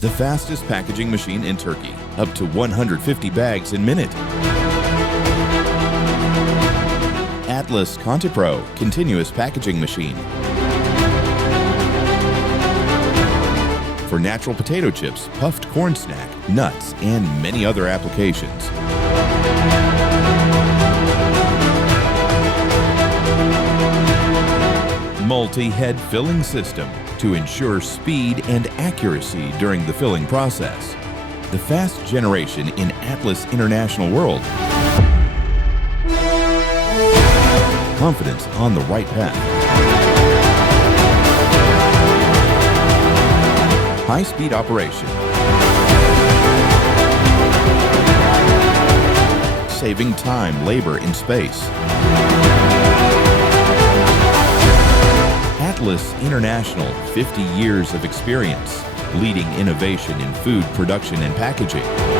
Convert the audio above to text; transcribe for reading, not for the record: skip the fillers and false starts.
the fastest packaging machine in Turkey, up to 150 bags a minute. Atlas ContiPro continuous packaging machine. For natural potato chips, puffed corn snack, nuts, and many other applications. Multi-head filling system to ensure speed and accuracy during the filling process. The fast generation in Atlas International World. Confidence on the right path. High-speed operation. Saving time, labor, and space. Atlas International, 50 years of experience, leading innovation in food production and packaging.